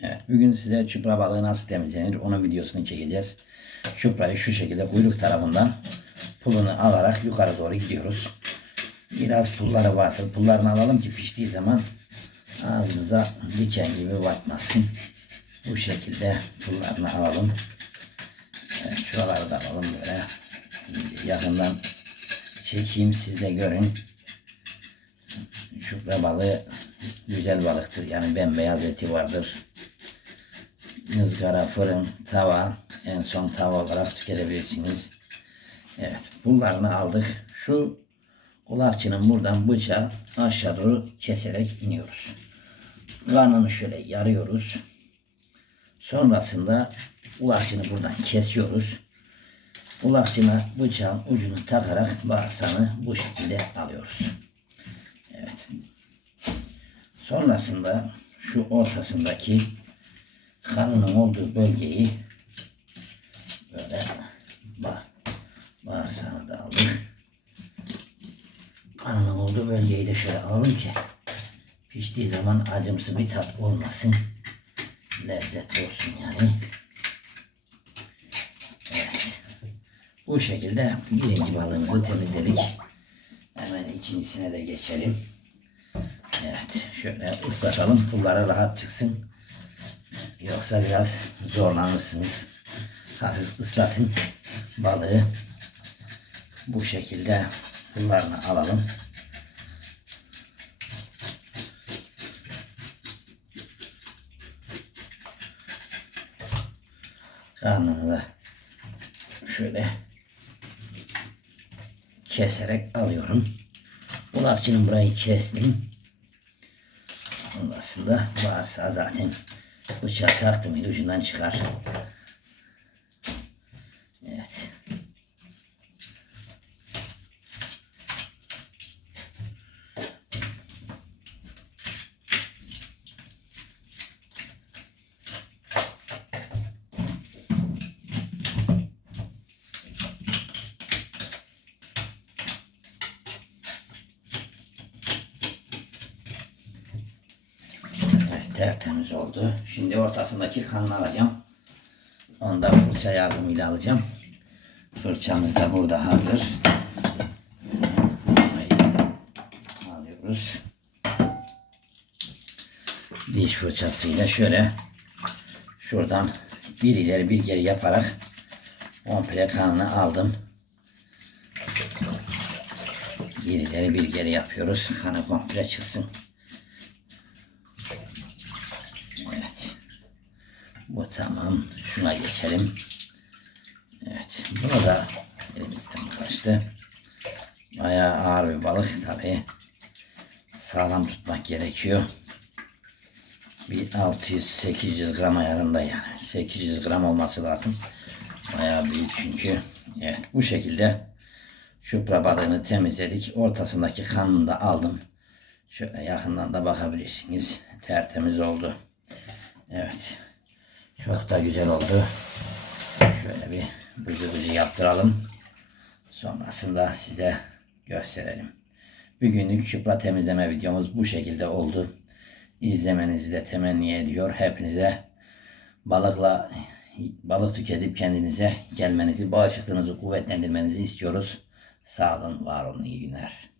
Evet, bugün size çupra balığı nasıl temizlenir onun videosunu çekeceğiz. Çuprayı şu şekilde kuyruk tarafından pulunu alarak yukarı doğru gidiyoruz. Biraz pulları vardır. Pullarını alalım ki piştiği zaman ağzımıza diken gibi batmasın. Bu şekilde pullarını alalım. Evet, şuraları da alalım böyle. Yakından çekeyim siz de görün. Çupra balığı güzel balıktır. Yani bembeyaz eti vardır. ızgara, fırın, tava en son tava olarak tüketebilirsiniz. Evet bunlarını aldık. Şu kulakçının buradan bıçağı aşağı doğru keserek iniyoruz. Karnını şöyle yarıyoruz. Sonrasında kulakçını buradan kesiyoruz. Kulakçına bıçağın ucunu takarak bağırsağını bu şekilde alıyoruz. Evet. Sonrasında şu ortasındaki kanının olduğu bölgeyi böyle ba bağırsağını da aldık. Kanının olduğu bölgeyi de şöyle alalım ki piştiği zaman acımsı bir tat olmasın. Lezzetli olsun yani. Bu şekilde birinci balığımızı temizledik. Hemen ikincisine de geçelim. Evet şöyle ıslatalım pullara rahat çıksın. Yoksa biraz zorlanırsınız. Hafif ıslatın balığı. Bu şekilde pullarını alalım. Karnını da şöyle keserek alıyorum. Kulakçının burayı kestim. Sonrasında varsa zaten bıçağı taktım ucundan çıkar. Evet. Evet, tertemiz oldu. Şimdi ortasındaki kanını alacağım. Onu da fırça yardımıyla alacağım. Fırçamız da burada hazır. Alıyoruz. Diş fırçasıyla şöyle şuradan bir ileri bir geri yaparak komple kanını aldım. Bir ileri bir geri yapıyoruz. Kanı komple çıksın. Evet. Bu tamam. Şuna geçelim. Evet. Bunu da elimizden kaçtı. Bayağı ağır bir balık tabi. Sağlam tutmak gerekiyor. Bir 600-800 gram ayarında yani. 800 gram olması lazım. Bayağı büyük çünkü. Evet bu şekilde çupra balığını temizledik. Ortasındaki kanını da aldım. Şöyle yakından da bakabilirsiniz. Tertemiz oldu. Evet. Çok da güzel oldu. Şöyle bir bıcı bıcı yaptıralım. Sonrasında size gösterelim. Bugünlük çupra temizleme videomuz bu şekilde oldu. İzlemenizi de temenni ediyor. Hepinize balıkla balık tüketip kendinize gelmenizi, bağışıklığınızı kuvvetlendirmenizi istiyoruz. Sağ olun, var olun, iyi günler.